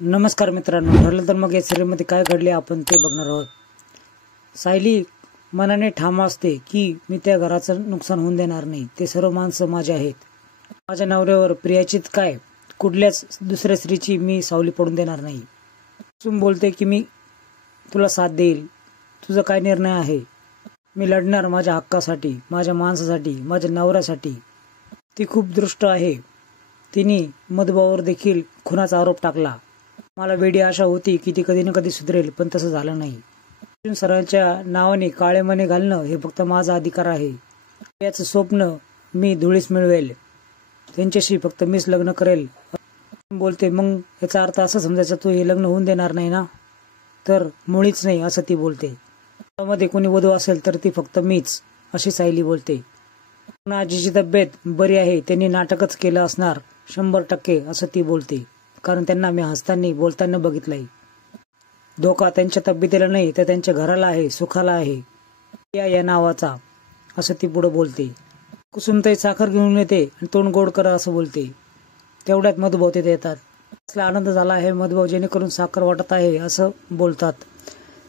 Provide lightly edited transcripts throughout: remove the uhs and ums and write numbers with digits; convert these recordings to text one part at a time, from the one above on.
नमस्कार मित्रांनो, ठरलं तर मग या सिरियलमध्ये काय घडले आपण ते बघणार आहोत। सायली मनाने ठाम असते की मी त्या घराचं नुकसान होऊन देणार नाही। ते सर्व माणसं माझे आहेत। माझ्या नवऱ्यावर प्रियाचीच काय कुठल्याच दुसऱ्या स्त्रीची मी सावली पडून देणार नाही। कुसुम बोलते की मी तुला साथ देईल, तुझा काय निर्णय आहे? मी लढणार माझ्या हक्कासाठी, माझ्या माणसासाठी, माझ्या नवऱ्यासाठी। ती खूप दृष्ट आहे। तिने मधुभाऊवर देखील खुनाचा आरोप टाकला। मला वेडी आशा होती की ती कधी ना कधी सुधरेल, पण तसं झालं नाही। अर्जुन सरांच्या नावाने काळे मणी घालणं हे फक्त माझा अधिकार आहे। याचं स्वप्न मी धुळीस मिळवेल, त्यांच्याशी फक्त मीच लग्न करेल। बोलते मग याचा अर्थ असं समजायचा तू हे लग्न होऊन देणार नाही ना? तर मुळीच नाही असं ती बोलते। मध्ये कोणी वधू असेल तर ती फक्त मीच, अशी सायली बोलते। आजीची तब्येत बरी आहे, त्यांनी नाटकच केलं असणार 100% असं ती बोलते, कारण त्यांना मी हसताना बोलताना बघितलंय। धोका त्यांच्या तब्येतीला नाही तर त्यांच्या घराला आहे, सुखाला आहे या नावाचा, असं ती पुढे बोलते। कुसुमताई साखर घेऊन येते आणि तोंड गोड करा असं बोलते। तेवढ्यात मधुभाऊ तिथे येतात। असला आनंद झाला आहे मधुभाऊ, जेणेकरून साखर वाटत आहे असं बोलतात।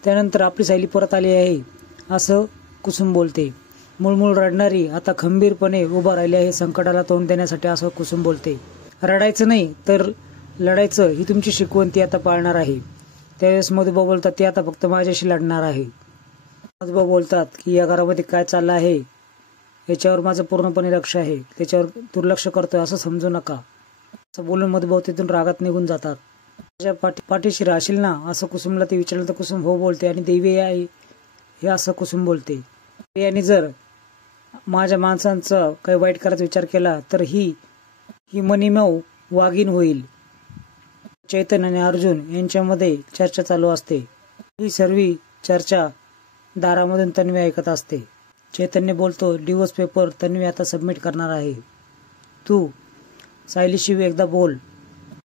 त्यानंतर आपली सायली परत आली आहे असं कुसुम बोलते। मुळमुळ रडणारी आता खंबीरपणे उभा राहिली आहे संकटाला तोंड देण्यासाठी, असं कुसुम बोलते। रडायचं नाही तर लढायचं ही तुमची शिकवण ती आता पाळणार आहे। त्यावेळेस मधुभाऊ बोलतात ती आता फक्त माझ्याशी लढणार आहे। मधुभाऊ बोलतात की या घरामध्ये काय चाललं आहे याच्यावर माझं पूर्णपणे लक्ष आहे, त्याच्यावर दुर्लक्ष करतोय असं समजू नका, असं बोलून मधुभाऊ तिथून रागात निघून जातात। माझ्या पाठीशी राहशील ना असं कुसुमला ते विचारलं तर कुसुम हो बोलते आणि देवी आहे हे असं कुसुम बोलते। यांनी जर माझ्या माणसांचा काही वाईट करायचा विचार केला तर ही मनीमऊ वाघीण होईल। चैतन आणि अर्जुन यांच्यामध्ये चर्चा चालू असते। ही सर्व चर्चा दारामधून तन्वी ऐकत असते। चैतन्य बोलतो डिवोर्स पेपर तन्वी आता सबमिट करणार आहे, तू सायलीशी एकदा बोल।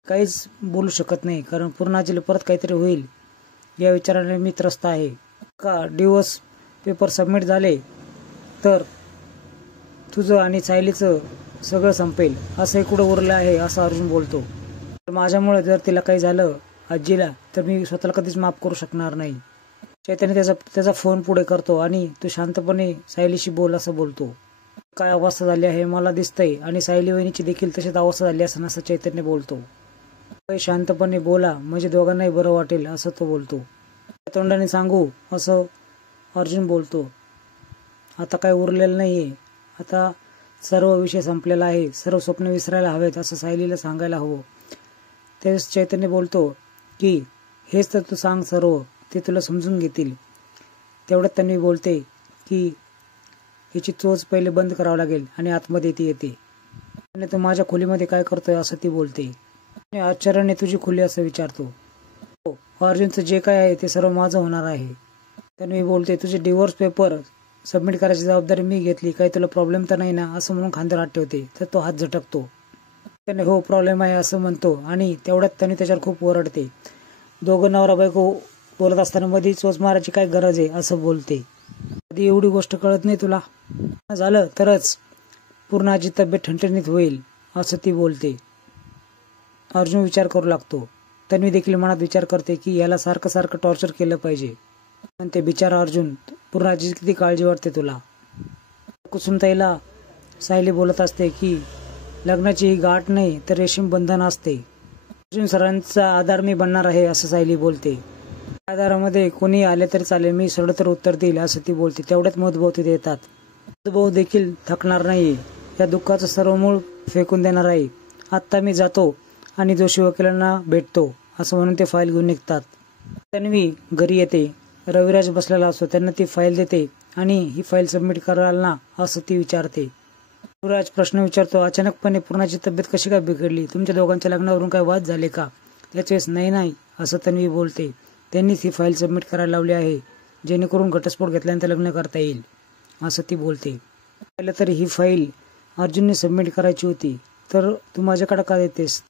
काहीच बोलू शकत नाही कारण पूर्णाजीला परत काहीतरी होईल या विचाराने मी त्रस्त आहे। का डिवोर्स पेपर सबमिट झाले तर तुझं आणि सायलीचं सगळं संपेल, असं कुठं उरलं आहे असं अर्जुन बोलतो। माझ्यामुळे जर तिला काही झालं आजीला तर मी स्वतःला कधीच माफ करू शकणार नाही। चैतन्य त्याचा फोन पुढे करतो आणि तू शांतपणे सायलीशी बोल असं बोलतो। काय अवस्था झाली आहे मला दिसतंय आणि सायली वहिनीची देखील तशीच अवस्था झाली असं असं चैतन्य बोलतो। शांतपणे बोला म्हणजे दोघांनाही बरं वाटेल असं तो बोलतो। तोंडाने सांगू असं अर्जुन बोलतो। आता काय उरलेलं नाहीये, आता सर्व विषय संपलेला आहे, सर्व स्वप्न विसरायला हवेत असं सायलीला सांगायला हवं। त्यावेळेस चैतन्य बोलतो की हेच तर तू सांग सर्व, ते तुला समजून घेतील। तेवढ्यात त्यांनी बोलते की याची चोच पहिले बंद करावं लागेल आणि आतमध्ये ती येते आणि तू माझ्या खोलीमध्ये काय करतोय असं ती बोलते। आणि आश्चर्याने तुझी खोली असं विचारतो। हो, अर्जुनचं जे काय आहे ते सर्व माझं होणार आहे। त्यांनी बोलते तुझे डिवोर्स पेपर सबमिट करायची जबाबदारी मी घेतली, काही तुला प्रॉब्लेम तर नाही ना असं म्हणून खांद्यावर हात ठेवते। तर तो हात झटकतो। त्याने हो प्रॉब्लेम आहे असं म्हणतो आणि तेवढ्यात त्यांनी त्याच्यावर खूप ओरडते। दोघं नवरा बायको बोलत असताना मध्ये चोच मारायची काय गरज आहे असं बोलते। कधी एवढी गोष्ट कळत नाही तुला? झालं तरच पूर्णाची तब्येत ठणठणीत होईल असं ती बोलते। अर्जुन विचार करू लागतो। तन्वी देखील मनात विचार करते की याला सारखं सारखं टॉर्चर केलं पाहिजे, पण ते बिचारा अर्जुन, पूर्णाची किती काळजी वाटते तुला। कुसुमताईला सायली बोलत असते की लग्नाची ही गाठ नाही तर रेशीम बंधन असते। अर्जुन सरांचा आधार मी बनणार आहे असं सायली बोलते। आधारामध्ये कोणी आले तरी चालेल, मी सरळ तर उत्तर देईल असं ती बोलते। तेवढ्यात मधुभाऊ तिथे येतात। मधुभाऊ देखील थकणार नाही, या दुःखाचं सर्व मूळ फेकून देणार आहे। आत्ता मी जातो आणि दोषी वकिलांना भेटतो असं म्हणून ते फाईल घेऊन निघतात। तन्वी घरी येते। रविराज बसलेला असतो, त्यांना ती फाईल देते आणि ही फाईल सबमिट कराल ना असं ती विचारते। रविराज प्रश्न विचारतो अचानकपणे पूर्णाची तब्येत कशी काय बिघडली, तुमच्या दोघांच्या लग्नावरून काय वाद झाले का? त्याचवेळेस नाही असं तन्वी बोलते। त्यांनीच ही फाईल सबमिट करायला लावली आहे जेणेकरून घटस्फोट घेतल्यानंतर लग्न करता येईल असं ती बोलते। पहिलं तरी ही फाईल अर्जुनने सबमिट करायची होती, तर तू माझ्याकडे का देतेस?